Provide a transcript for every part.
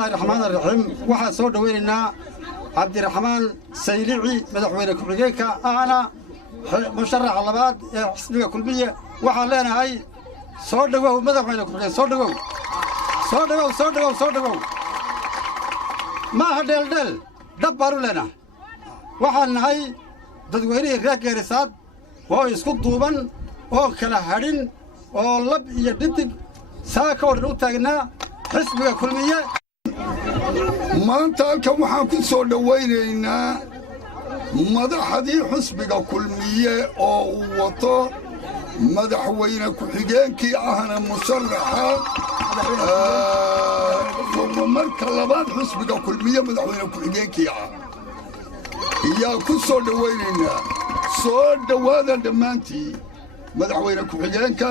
الله الرحمن الرحيم waxaan soo dhaweynaa Cabdiraxmaan Saylici madaxweyne ku-xigeenka ahna musharax labaad ee xisbiga kulmiye waxaan leenahay soo dhawow madaxweyne ku-xigeen soo dhawow ma hadheeldheel dab baan u leenahay waxaan nahay dadweynihii reer Geerisaad oo isku duuban oo kala hadhin oo lab iyo dhidig saaka oo dhan u taagnaa xisbiga kulmiye maanta halkan waxaan ku soo dhawaynaynaa madaxdii xisbiga kulmiye oo uu wato madaxweyne ku-xigeenkii ahna musharaxa marka labaad xisbiga kulmiye madaxweyne ku-xigeenkii ah iyaa ku soo dhawaynaynaa soo dhowaada dhammaantii madaxweyne ku-xigeenka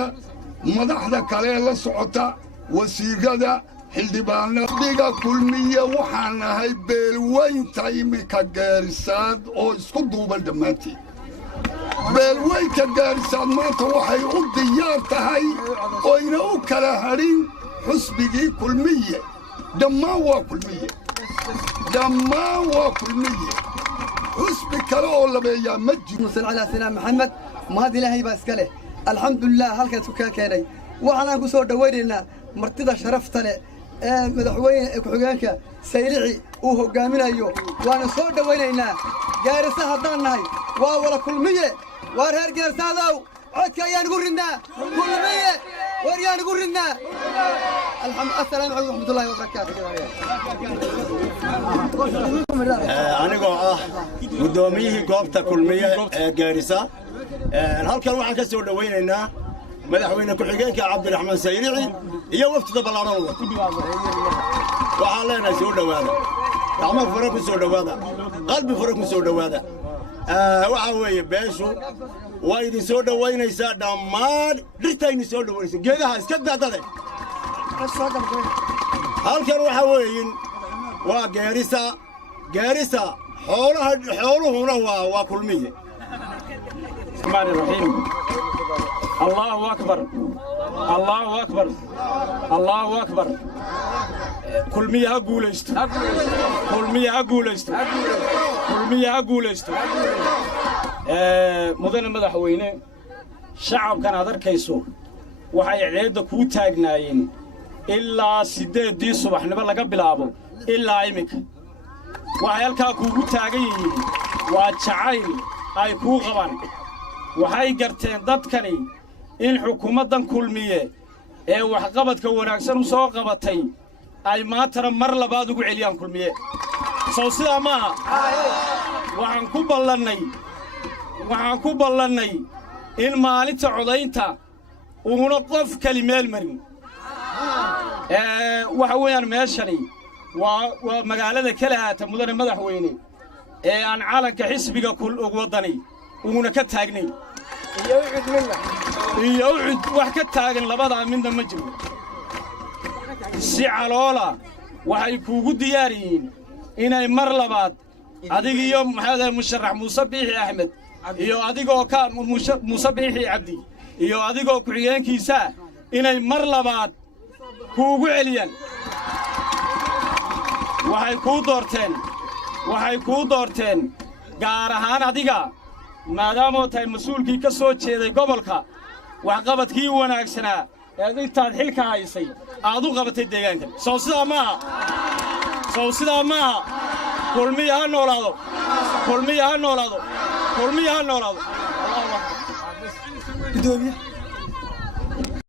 madaxda kale la socota wasiirada xildhibaanadiga kulmiye waxaan nahay beelweynta iminka Geerisaad oo isku duuban dhammaantii beelweynta Geerisaad maanta waxay u diyaar tahay oyna u kala hadhin xisbigii kulmiye dhammaan waa kulmiye xisbi kale oo labeeyaa ma jiro على سيدنا محمد ما هذه لهي بس كله الحمد لله هلك سكان كيني وحنا كسر دويرنا مرتضى شرفت له مدحوين كحجانك سيلعي وهو جامين أيوه وأنا صور دويرنا جارسة هذانا هاي ولا كل مية وارهر جارسة هذا عد كيان قرنا كل مية وريان قرنا السلام عليكم ورحمة الله وبركاته anigoo ah gudoomiyihii goobta kulmiye ee Geerisa halkan waxaan ka soo dhawaynaynaa madaxweyne ku-xigeenka Cabdiraxmaan Saylici iyo wafdida ballaaran waxaan leenahay soo dhawaada gacmo furan ku soo dhawaada qalbi furan ku soo dhawaada waxa weeye beeshu waa idin soo dhawaynaysaa dhammaan dhirtayni soo dhawaynaysa geedaha iska daadade halkan waxa weeye waa Geerisa xooluhuna waa kulmiye الرحمن الرحيم الله أكبر kulmiye ha guulaysto mudane madaxweyne shacabkan aad arkayso waxay ciidda kuu taagnaayeen ilaa 8 subaxnimo laga bilaabo ilaa imika waxay halkaa kuugu taagan yihiin waa jacayl ay kuu qabaan waxay garteen dadkani in xukuumaddan kulmiye ee waxqabadka wanaagsan u soo qabatay ay maantana mar labaad ugu celiyaan kulmiye soo sidaa maaha waxaan ku ballannay in maalinta codaynta uuna qof kali meel marin waxa weeyaan meeshani waa magaalada kala haata mudane madaxweyne ee aan calanka xisbiga wadani uuna ka taagnay iyo ucud wax ka taagan labadaa midna ma jiro si caloola waxay kuugu diyaar yihiin inay mar labaad adiga iyo maxaa musharax Muuse Biixi Axmed iyo adigoo ka Muuse Biixi Cabdi iyo adigoo ku-xigeenkiisa inay mar labaad kuugu celiyaan waxay kuu doorteen gaar ahaan adiga maadaama tahay mas'uulkii ka soo jeeday gobolka waxqabadkii wanaagsanaa ee intaad xilka haysay aad u qabatay deegaankan soo sidaa maaha kulmiye ha noolaado gudoomiye